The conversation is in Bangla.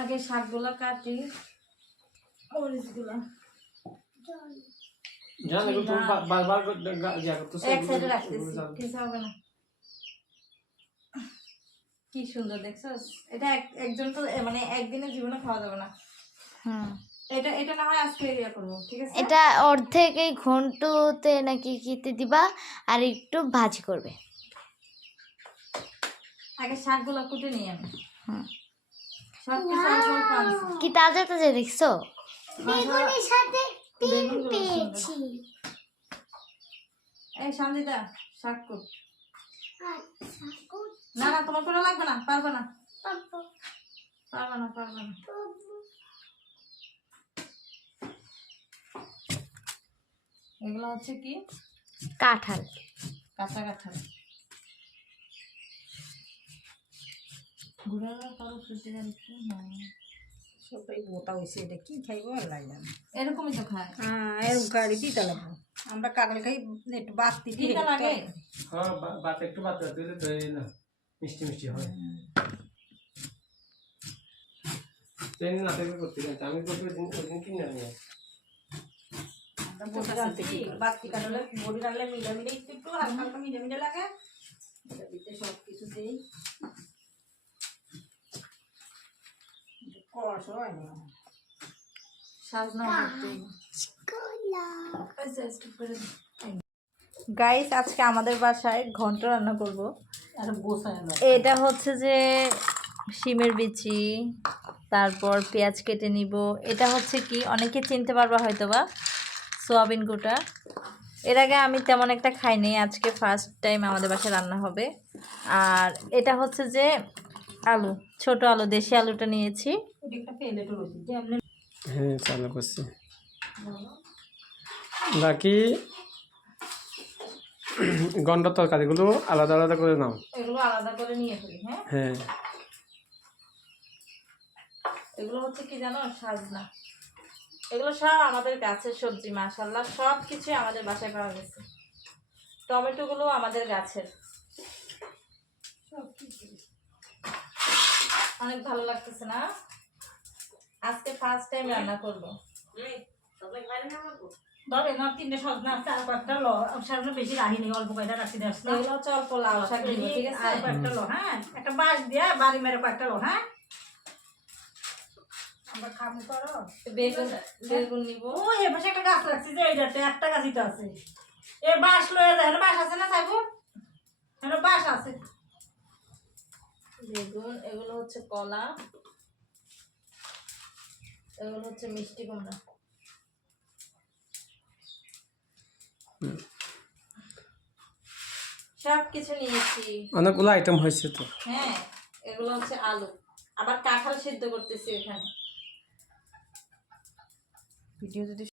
আগে শাকগুলো কাটি, মরিচগুলো জান এগুলো তুমি বারবার ইয়া করতেছো, এক সাইডে রাখতেছি, কিছু হবে না। কি সুন্দর দেখছস, এটা একজন তো মানে একদিনের জীবনে খাওয়া যাবে না। এটা এটা না হয় আজকে ইয়া করবো, ঠিক আছে? এটা অর্ধেক এই ঘন্টুতে নাকি কিতে দিবা আর একটু ভাজি করবে। আগে শাকগুলো কুটে নিই আমি। সব কিছু অল্প আনছি। কি তাজা তাজা দেখছো? বেগুনের সাথে তিন পেয়েছি। এই শান্তিদা, শাক কুট। না না, তোমার করা লাগবে না, পারবে না, পারবে না, পারবে না। এগুলো হচ্ছে কি? কাঁঠাল। কাঁচা কাঁঠাল। গুড়ারা কারো ফুটে যাচ্ছে না, সবাই বোতা হয়েছে, এটা কি খাইবো আল্লাহ জানে। এরকমই তো খায়। হ্যাঁ, এরকম গাড়ি দিতে লাগবো। আমরা কাকাল খাই একটু বাড়তি তিতা লাগে। হ্যাঁ বাত একটু বাত দিলে তো এই না মিষ্টি মিষ্টি হয়। তেল না তেল করতে জানি, আমি করতে দিন কিনে নিয়ে বাড়তি কাটালে বড়ি রাখলে মিলা মিলে একটু হালকা হালকা মিলে মিলে লাগে, এটা দিতে সব কিছু দেই। কষ হয় না সাজনা গাইস, আজকে আমাদের বাসায় ঘন্ট রান্না করব। আর গোছায় না। এটা হচ্ছে যে শিমের বিচি, তারপর পেঁয়াজ কেটে নিব। এটা হচ্ছে কি অনেকে চিনতে পারবা হয়তো বা, সোয়াবিন গোটা। এর আগে আমি তেমন একটা খাইনি, আজকে ফার্স্ট টাইম আমাদের বাসায় রান্না হবে। আর এটা হচ্ছে যে আলু, ছোট আলু, দেশি আলুটা নিয়েছি। হ্যাঁ চালু করছি। বাকি গন্ডা তরকারিগুলো আলাদা আলাদা করে নাও। এগুলো আলাদা করে নিয়ে ফেলি। হ্যাঁ, হ্যাঁ এগুলো হচ্ছে কি জানো, সাজনা। এগুলো সব আমাদের গাছের সবজি, মাশাআল্লাহ সব কিছু আমাদের বাসায় পাওয়া গেছে। টমেটো গুলো আমাদের গাছের। অনেক ভালো লাগতেছে না? আজকে ফার্স্ট টাইম রান্না করবো। ধরে না তিনটে সজনা আছে, আর কয়েকটা ল সজনা বেশি রাখিনি, অল্প কয়টা রাখছি দেখ না। এগুলো হচ্ছে অল্প লাউ শাক দিব, ঠিক আছে? আর কয়েকটা লো, হ্যাঁ একটা বাঁশ দিয়া বাড়ি মেরে কয়েকটা লো, হ্যাঁ আমরা খাবো করো। বেগুন বেগুন নিব। ও এ পাশে একটা গাছ রাখছি যে এইটাতে একটা গাছই তো আছে। এ বাঁশ লয়ে যায়, বাঁশ আছে না সাইবুর? হ্যাঁ বাঁশ আছে। বেগুন, এগুলো হচ্ছে কলা, এগুলো হচ্ছে মিষ্টি কুমড়া। সব কিছু নিয়েছি। অনেকগুলো আইটেম হয়েছে তো। হ্যাঁ, এগুলো হচ্ছে আলু, আবার কাঁঠাল সিদ্ধ করতেছি এখানে। ভিডিও যদি